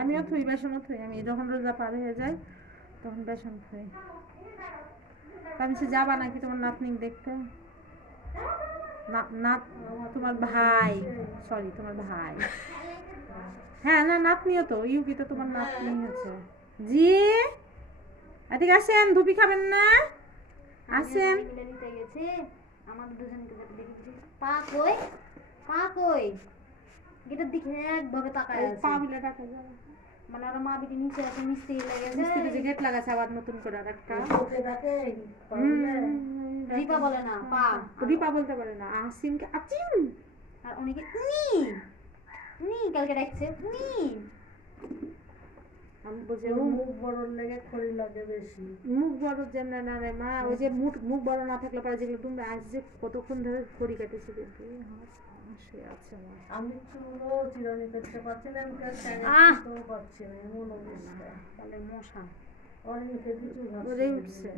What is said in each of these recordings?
আমিও থুই, বেসনও থুই। আমি যখন রোজা পার হয়ে যায় তখন বেসন থুই। আমি সে যাবা নাকি তোমার নাতনি দেখতে? না, তোমার ভাই, সরি তোমার ভাই। হ্যাঁ না, নাতনিও তো, ইউকি তো তোমার নাতনি আছে। জি এদিকে আসেন, ধুপি খাবেন না? আসেন। আমাদের দুজনকে দেখি পা কই, পা কই, গেটের দিকে একভাবে তাকায় আছে। পা বিলে ডাকা যাবে মানে ওরা মা বিটি নিচে আছে, মিস্ত্রি লেগেছে, মিস্ত্রি যে গেট লাগাছে আবার নতুন করে আরেকটা। রিপা বলে না পা, রিপা বলতে পারে না, আসিমকে আচিম। আর অনেকে উনি উনি কালকে ডাকছে উনি। আমি বুঝে মুখ বড় লেগে খড়ি লাগে বেশি। মুখ বড় যেন না রে মা, ওই যে মুখ বড় না থাকলে পরে যেগুলো তোমরা আজ যে কতক্ষণ ধরে খড়ি কাটেছি দেখি সে আছে আমার। আমি চুলও চিরুনি করতে পারছি না, আমি করতেও পারছি না, এমন অবস্থা। তাহলে মশা অনেকে কিছু ওরে উঠছে।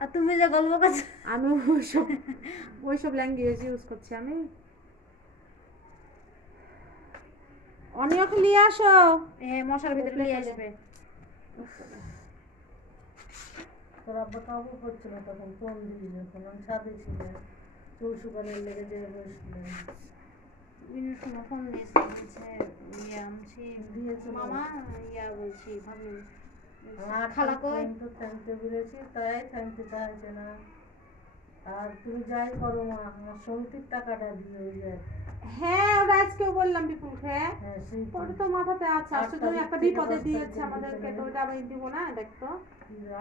আর তুমি যে গল্প করছো, আমি ওইসব ল্যাঙ্গুয়েজ ইউজ করছি আমি। অনিয়কে নিয়ে আসো, মশার ভিতরে নিয়ে আসবে। তোর আব্বা কাবু করছিল তখন ফোন দিয়ে, যখন আমি ছাদে ছিলাম, চুল শুকানোর লেগে যে বসছিলাম। ফোন দিয়েছে মামা, ইয়া বলছি ভাবি খালা কই, তো থামতে বলেছি, তাই থামতে চাইছে না। আর তুমি যাই করো মা, আমার সমিতির টাকাটা দিয়ে যায়। হ্যাঁ ওটা আজকেও বললাম বিপুলকে, হ্যাঁ সেই ওটা তো মাথাতে আছে। আজকে তুমি একটা বিপদে দিয়েছে আমাদেরকে, তো ওটা আমি দিব না। দেখতো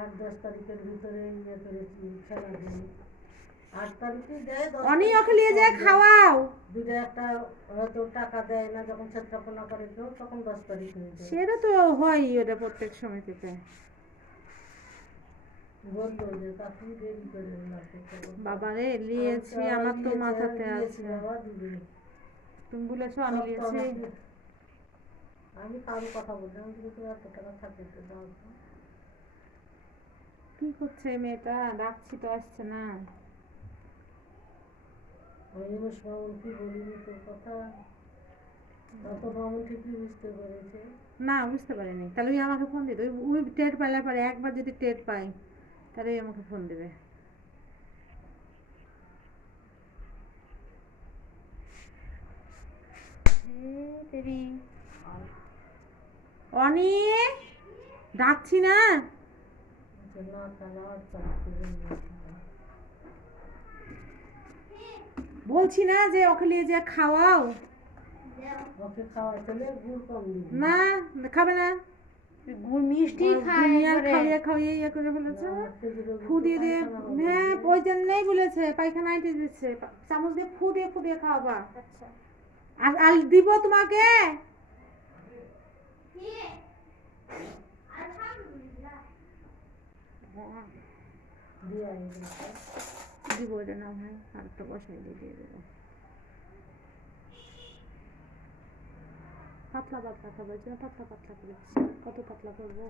8-10 তারিখের ভিতরে ইয়ে করেছি, খেলা দিই 8 তারিখে দেয়। অনি ওকে নিয়ে যায় খাওয়াও। দুটো একটা হয়তো টাকা দেয় না, যখন ছাত্রপনা করে কেউ তখন 10 তারিখ হয়ে যায়। সেটা তো হয় ওটা প্রত্যেক সমিতিতে। বললো যে কাকু দেরি করে না। বাবারে নিয়েছি, আমার তো মাথাতে আছে। তুমি বলেছো আমি নিয়েছি। আমি কারো কথা বললাম, কিন্তু এত টাকা থাকে তো দাও। কি করছে মেয়েটা? ডাকছি তো আসছে না। আমি কি বলিনি তোর কথা, তত মামু ঠিকই বুঝতে পেরেছে। না বুঝতে পারিনি, তাহলে ওই আমাকে ফোন দিত। ওই টের পেলে পরে, একবার যদি টের পাই তাহলে ওই আমাকে ফোন দেবে। অনি ডাকছি না, বলছি না যে ওকে নিয়ে যে খাওয়াও। ওকে খাওয়াই তাহলে গুড় কম দিবি। না খাবে না, গুড় মিষ্টি খাইয়ে খাইয়ে ইয়ে করে ফেলেছে, ফু দিয়ে দিয়ে। হ্যাঁ ওই জন্যই বলেছে পায়খানা আইতে দিচ্ছে, চামচ দিয়ে ফু দিয়ে খাওয়াবা। আর আর দিব তোমাকে, দিব এটা না ভাই, আর একটা বসাই দিয়ে দেবো। পাতলা পাতলা খাবার, পাতলা পাতলা করে কত পাতলা করবো।